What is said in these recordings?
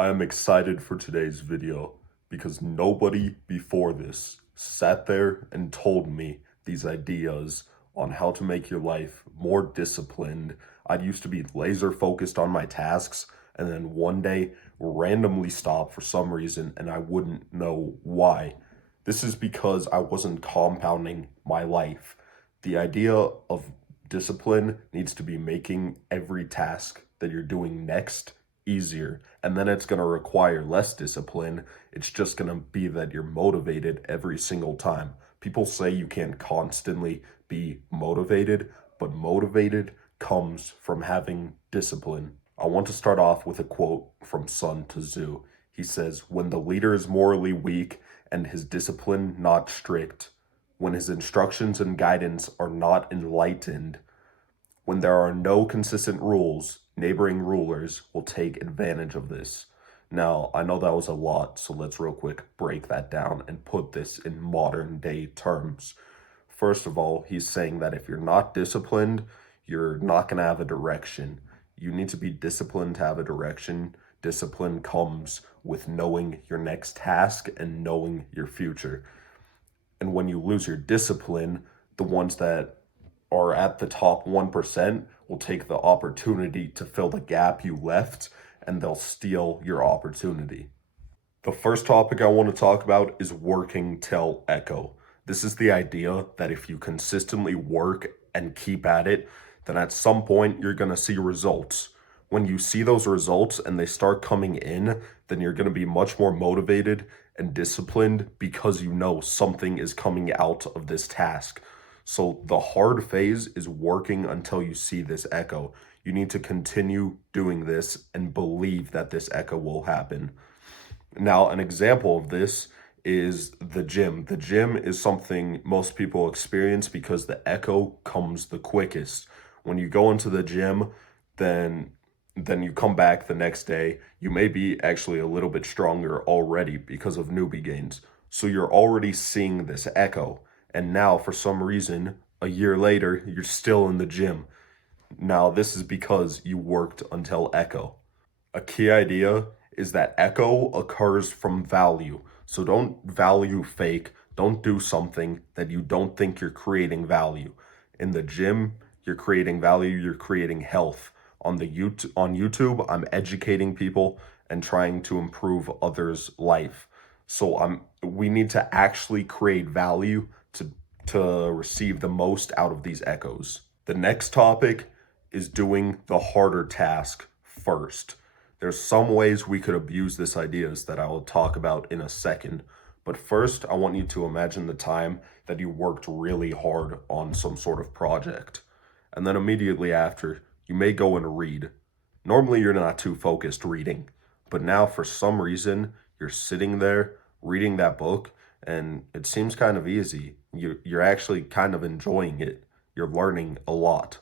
I am excited for today's video because nobody before this sat there and told me these ideas on how to make your life more disciplined. I used to be laser focused on my tasks and then one day randomly stop for some reason and I wouldn't know why. This is because I wasn't compounding my life. The idea of discipline needs to be making every task that you're doing next easier, and then it's going to require less discipline. It's just going to be that you're motivated every single time. People say you can't constantly be motivated, but motivated comes from having discipline. I want to start off with a quote from Sun Tzu. He says, "When the leader is morally weak and his discipline not strict, when his instructions and guidance are not enlightened, when there are no consistent rules, neighboring rulers will take advantage of this." Now, I know that was a lot, so let's real quick break that down and put this in modern day terms. First of all, he's saying that if you're not disciplined, you're not going to have a direction. You need to be disciplined to have a direction. Discipline comes with knowing your next task and knowing your future. And when you lose your discipline, the ones that are at the top 1% will take the opportunity to fill the gap you left and they'll steal your opportunity. The first topic I want to talk about is working till echo. This is the idea that if you consistently work and keep at it, then at some point you're going to see results. When you see those results and they start coming in, then you're going to be much more motivated and disciplined because you know something is coming out of this task. So the hard phase is working until you see this echo. You need to continue doing this and believe that this echo will happen. Now, an example of this is the gym. The gym is something most people experience because the echo comes the quickest. When you go into the gym, then you come back the next day, you may be actually a little bit stronger already because of newbie gains. So you're already seeing this echo. And now, for some reason, a year later, you're still in the gym. Now, this is because you worked until echo. A key idea is that echo occurs from value. So don't value fake. Don't do something that you don't think you're creating value. In the gym, you're creating value, you're creating health. On YouTube, I'm educating people and trying to improve others' life. So we need to actually create value to receive the most out of these echoes. The next topic is doing the harder task first. There's some ways we could abuse this ideas that I will talk about in a second. But first, I want you to imagine the time that you worked really hard on some sort of project. And then immediately after, you may go and read. Normally, you're not too focused reading. But now, for some reason, you're sitting there reading that book, and it seems kind of easy. You're actually kind of enjoying it. You're learning a lot.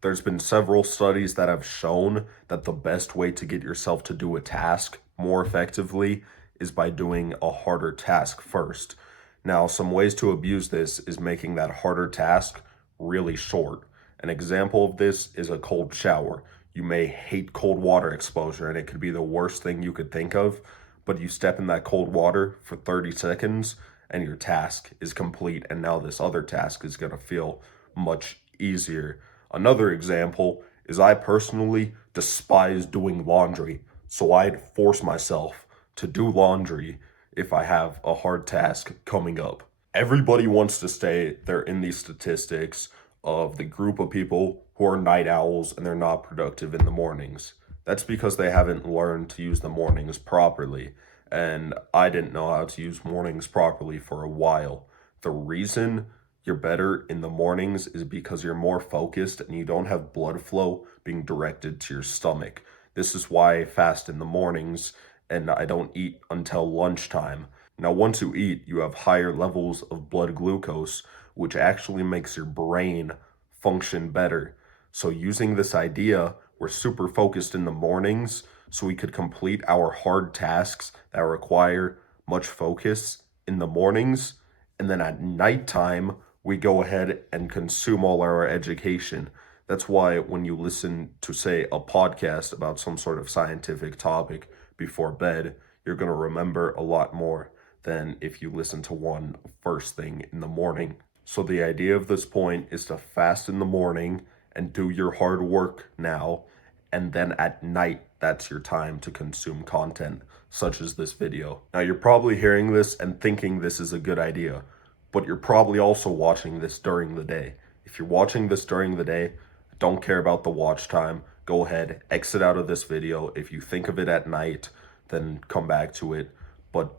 There's been several studies that have shown that the best way to get yourself to do a task more effectively is by doing a harder task first. Now, some ways to abuse this is making that harder task really short. An example of this is a cold shower. You may hate cold water exposure and it could be the worst thing you could think of, but you step in that cold water for 30 seconds and your task is complete, and now this other task is going to feel much easier. Another example is I personally despise doing laundry, so I'd force myself to do laundry if I have a hard task coming up. Everybody wants to say they're in these statistics of the group of people who are night owls and they're not productive in the mornings. That's because they haven't learned to use the mornings properly. And I didn't know how to use mornings properly for a while. The reason you're better in the mornings is because you're more focused and you don't have blood flow being directed to your stomach. This is why I fast in the mornings and I don't eat until lunchtime. Now, once you eat, you have higher levels of blood glucose, which actually makes your brain function better. So using this idea, we're super focused in the mornings so we could complete our hard tasks that require much focus in the mornings. And then at nighttime, we go ahead and consume all our education. That's why when you listen to, say, a podcast about some sort of scientific topic before bed, you're going to remember a lot more than if you listen to one first thing in the morning. So the idea of this point is to fast in the morning and do your hard work now, and then at night, that's your time to consume content, such as this video. Now, you're probably hearing this and thinking this is a good idea, but you're probably also watching this during the day. If you're watching this during the day, don't care about the watch time. Go ahead, exit out of this video. If you think of it at night, then come back to it. But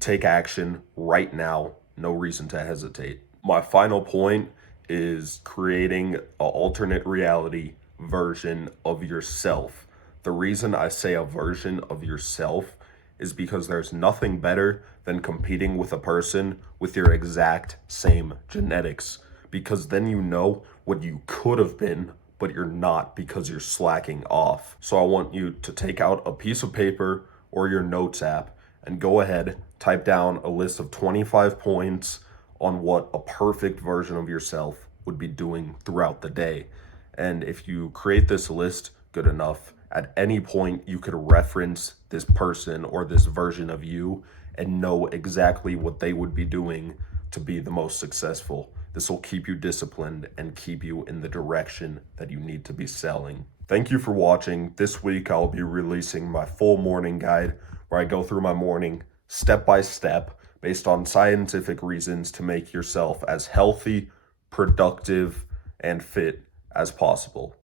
take action right now. No reason to hesitate. My final point is creating an alternate reality version of yourself. The reason I say a version of yourself is because there's nothing better than competing with a person with your exact same genetics, because then you know what you could have been, but you're not because you're slacking off. So I want you to take out a piece of paper or your notes app and go ahead, type down a list of 25 points on what a perfect version of yourself would be doing throughout the day. And if you create this list good enough, at any point you could reference this person or this version of you and know exactly what they would be doing to be the most successful. This will keep you disciplined and keep you in the direction that you need to be selling. Thank you for watching. This week I'll be releasing my full morning guide where I go through my morning step by step based on scientific reasons to make yourself as healthy, productive, and fit as possible.